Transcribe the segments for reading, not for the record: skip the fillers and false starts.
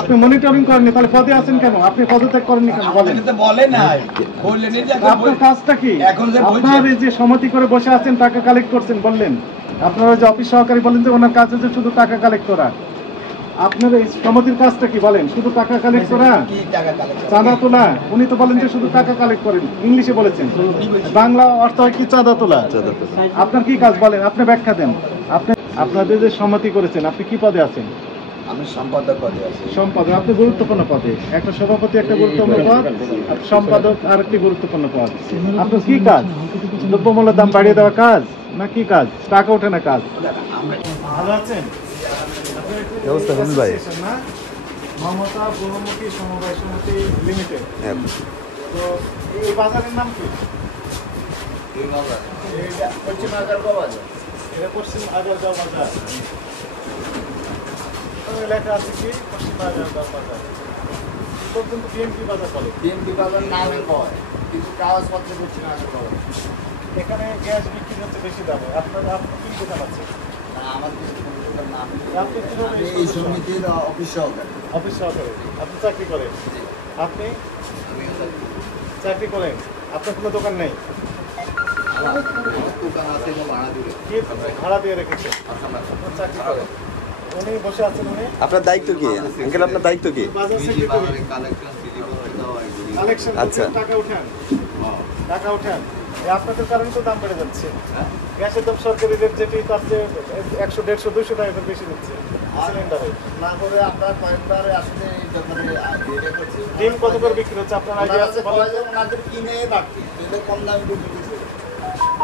আপনি মনিটরিং করেননি, তাহলে পদে আছেন কেন? আপনি পদত্যাগ করেননি কেন বলেন? আপনার কাজটা কি? আপনার এই যে সমিতি করে বসে আছেন, টাকা কালেক্ট করছেন বললেন, আপনারা যে অফিস সহকারী বলেন যে ওনার কাজ হচ্ছে শুধু টাকা কালেক্ট করা। আপনার এই সমিতির কাজটা কি বলেন? শুধু টাকা কালেক্ট করা, চাঁদা তোলা? উনি তো বলেন যে শুধু টাকা কালেক্ট করেন, ইংলিশে বলেছেন, বাংলা অর্থ হয় কি? চাঁদা তোলা। আপনার কি কাজ বলেন? আপনি ব্যাখ্যা দেন। আপনি আপনাদের যে সমিতি করেছেন, আপনি কি পদে আছেন? আমি সম্পাদক পদে আছি। সম্পাদক, আপনি গুরুত্বপূর্ণ পদে। একটা সভাপতি একটা গুরুত্বপূর্ণ পদ, সম্পাদক আর একটি গুরুত্বপূর্ণ পদ। আপনার কি কাজ? দ্রব্যমূল্যের দাম বাড়িয়ে দেওয়া কাজ না কি কাজ? টাকা ওঠে না কাজ। ভালো আছেন? মমতা বহুমুখী সমবায় সমিতি লিমিটেড। তো এই বাজারের নাম কি? পশ্চিম আগারগাঁও বাজার। এটা পশ্চিম আগারগাঁও বাজার। লেখা আছে কি পশ্চিম আগারগাঁও বাজার। পর্যন্ত বিএমপি বাজার বলে। বিএমপি বাজার নামে কয়, কিন্তু কাগজপত্রে পশ্চিম আগারগাঁও। এখানে গ্যাস বিক্রি হচ্ছে বেশি দামে। আপনার কি দোকান আছে? আমার কিছু দোকান নাম। আপনি কিভাবে এই সমিতির অফিস সহকারী। অফিস সহকারী। আপনি চাকরি করেন? আপনি চাকরি করেন? আপনার কোনো দোকান নেই? দোকান আছে, ভাড়া দিয়ে রেখেছেন? চাকরি করেন? উনি বসে আছেন। উনি আপনার দায়িত্ব কি আঙ্কেল? আপনার দায়িত্ব কি? কালেকশন। আচ্ছা, টাকা উঠান, টাকা উঠান। আপনাদের কারণে তো দাম বেড়ে যাচ্ছে। গ্যাসের দাম সরকারি রেট যেটি, তার চেয়ে 100, 150, 200 টাকা করে বেশি নিচ্ছে সিলিন্ডারে। না করে আমরা কয়েকবারে আসলে এই ব্যাপারে করছি। ডিম কত করে বিক্রি হচ্ছে আপনার আইডিয়া আছে? ওনাদের কিনে বাড়তি, কম দামে বিক্রি করছে।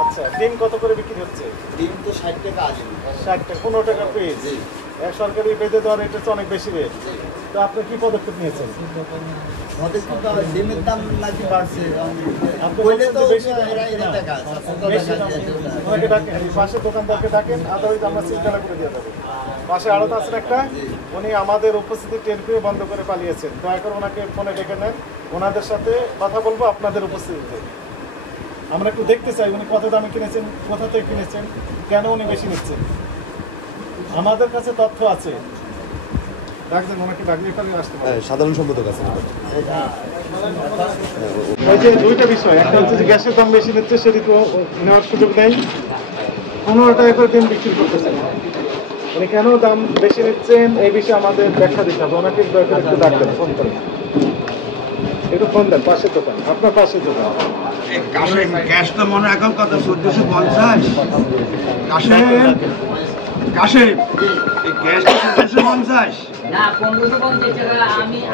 আচ্ছা, ডিম কত করে বিক্রি হচ্ছে? ডিম তো 60 টাকা আছে। 60 টাকা, 15 টাকা পিস। সরকারি বেঁধে দেওয়ার এটা হচ্ছে অনেক বেশি রেট। তো আপনি কি পদক্ষেপ নিয়েছেন? ডিমের দাম নাকি বাড়ছে। পাশে দোকানদারকে ডাকেন, আদালত আমরা সিলগালা করে দিয়ে দেবো। পাশে আড়ত আছেন একটা, উনি আমাদের উপস্থিতি টের পেয়ে বন্ধ করে পালিয়েছেন। দয়া করে ওনাকে ফোনে ডেকে নেন, ওনাদের সাথে কথা বলবো আপনাদের উপস্থিতিতে। আমরা একটু দেখতে চাই উনি কত দামে কিনেছেন, কোথা থেকে কিনেছেন, কেন উনি বেশি নিচ্ছেন। আমাদের কাছে তথ্য আছে। ডাকবেন ওনাকে, ডাকলে আসতে পারে। সাধারণ সম্পাদক আছে। ওই যে দুইটা বিষয়, একটা হচ্ছে যে গ্যাসের দাম বেশি নিচ্ছে, সেটি তো নেওয়ার সুযোগ নেই। 15 টাকা করে ডিম বিক্রি করতেছেন। উনি কেন দাম বেশি নিচ্ছেন এই বিষয়ে আমাদের ব্যাখ্যা দিতে হবে। ওনাকে দয়া করে একটু ডাকবেন, ফোন করেন, একটু ফোন দেন। পাশের দোকান, আপনার পাশের দোকান। গ্যাস তো মনে এখন কত 1450। কাশেম এই গ্যাস 1450 না 1550 টাকা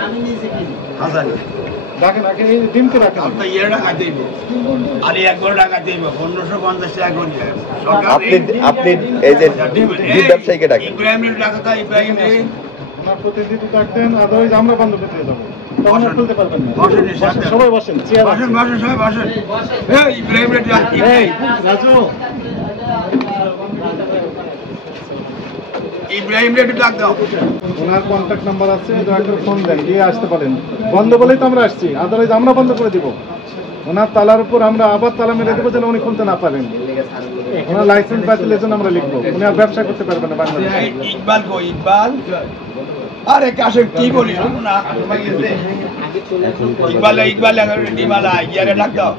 আমি নিজে কিনি। হাজারি ডাকেন আগে, ডিমকে ডাকেন। তো ইয়ে টাকা দেব, আর 1 টাকা দেব, 1550 টাকা করে। আপনি এই যে ডিম ব্যবসায়ীকে ডাকেন। ইব্রাহিম টাকা তা ইব্রাহিম ওনার প্রতিনিধি ডাকতেন, আদারওয়াইজ আমরা বন্ধ করতে যাবো। তখন আর খুলতে পারবেন না। সবাই বসেন, চেয়ার বসেন বসেন সবাই বসেন। এই ইব্রাহিম এই রাজু, ইব্রাহিম রেডি ডাক দাও। ওনার কন্ট্যাক্ট নাম্বার আছে, দয়া করে ফোন দেন, দিয়ে আসতে পারেন। বন্ধ বলেই তো আমরা আসছি, আদারওয়াইজ আমরা বন্ধ করে দিব। ওনার তালার উপর আমরা আবার তালা মেরে দেবো যেন উনি খুলতে না পারেন। ওনার লাইসেন্স বাতিলের জন্য আমরা লিখবো, উনি আর ব্যবসা করতে পারবেন না বাংলাদেশে। ইকবাল কো ইকবাল, আরে কাশেম কি বলি না, ইকবাল ডিমালা ইয়ারে ডাক দাও।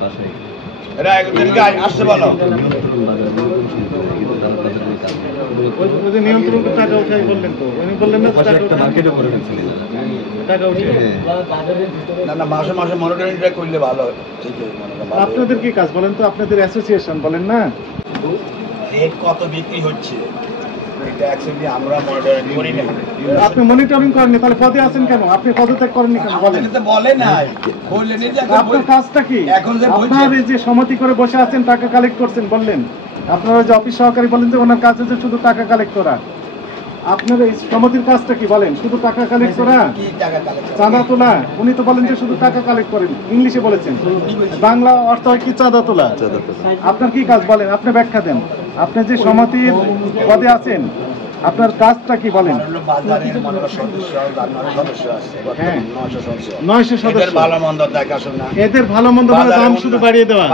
এরা একদিন গায় আসতে বলো। নিয়ন্ত্রণ টাকা উঠাই বললেন তো, উনি বললেন না টাকা উঠে। না মাসে মাসে মনিটরিংটা করলে ভালো। আপনাদের কি কাজ বলেন তো? আপনাদের অ্যাসোসিয়েশন বলেন না, রেট কত বিক্রি হচ্ছে এটা অ্যাকচুয়ালি আমরা মনিটরিং করি না। আপনি মনিটরিং করেননি, তাহলে পদে আছেন কেন? আপনি পদত্যাগ করেননি কেন বলেন? তো বলে নাই, বললেন যে আপনার কাজটা কি? এখন যে আপনার এই যে সমিতি করে বসে আছেন, টাকা কালেক্ট করছেন বললেন, আপনারা যে অফিস সহকারী বলেন যে ওনার কাজ হচ্ছে শুধু টাকা কালেক্ট করা। আপনার এই সমিতির কাজটা কি বলেন? শুধু টাকা কালেক্ট করা, চাঁদা তোলা? উনি তো বলেন যে শুধু টাকা কালেক্ট করেন, ইংলিশে বলেছেন, বাংলা অর্থ হয় কি? চাঁদা তোলা। আপনার কি কাজ বলেন? আপনি ব্যাখ্যা দেন। আপনি যে সমিতির পদে আছেন, আপনার কাজটা কি বলেন? 900 সদস্য, ভালো মন্দ দেখাশোনা, এদের ভালো মন্দ দাম শুধু বাড়িয়ে দেওয়া,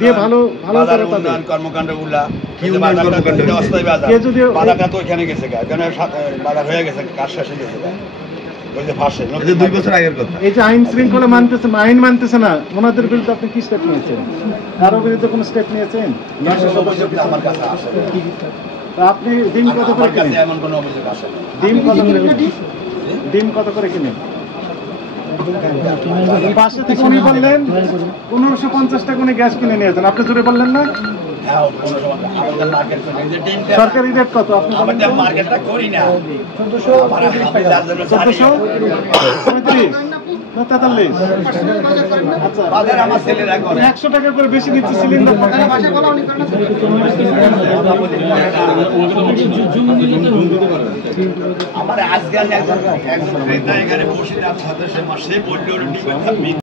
দিয়ে ভালো ভালো কর্মকাণ্ড গুলা অস্থায়ী বাজার, বাজারটা তো ওইখানে গেছে, বাজার হয়ে গেছে, কাজ শেষ হয়ে গেছে। ওই যে ভাসে এই যে 2 বছর আগের কথা। এই যে আইন শৃঙ্খলা মানতেছে না, আইন মানতেছে না, ওনাদের বিরুদ্ধে আপনি কি স্টেপ নিয়েছেন? কারো বিরুদ্ধে কোনো স্টেপ নিয়েছেন? অভিযোগ আমার কাছে আসে না। তা আপনি ডিম কত করে আমার কাছে কিনেন? এমন কোনো অভিযোগ আসে না। ডিম কত করে কিনেন? ডিম কত করে কিনেন? পাশে থেকে উনি বললেন 1550 টাকা উনি গ্যাস কিনে নিয়েছেন, আপনি জুড়ে বললেন না? হ্যাঁ, কোনো সময় আমাদের মার্কেট করে এই যে টিনটা সরকারি রেট কত আপনি বলেন আমাদের তো? মার্কেটটা করি না। আমার আমি যার জন্য জানি 1400 না। 35 না 43? আচ্ছা, বাজার আমার ছেলেরা করে। 100 টাকা করে বেশি নিচ্ছে সিলিন্ডার। আমার আজকাল একজন ক্রেতা এখানে বসে রাত 7:00 সে বললো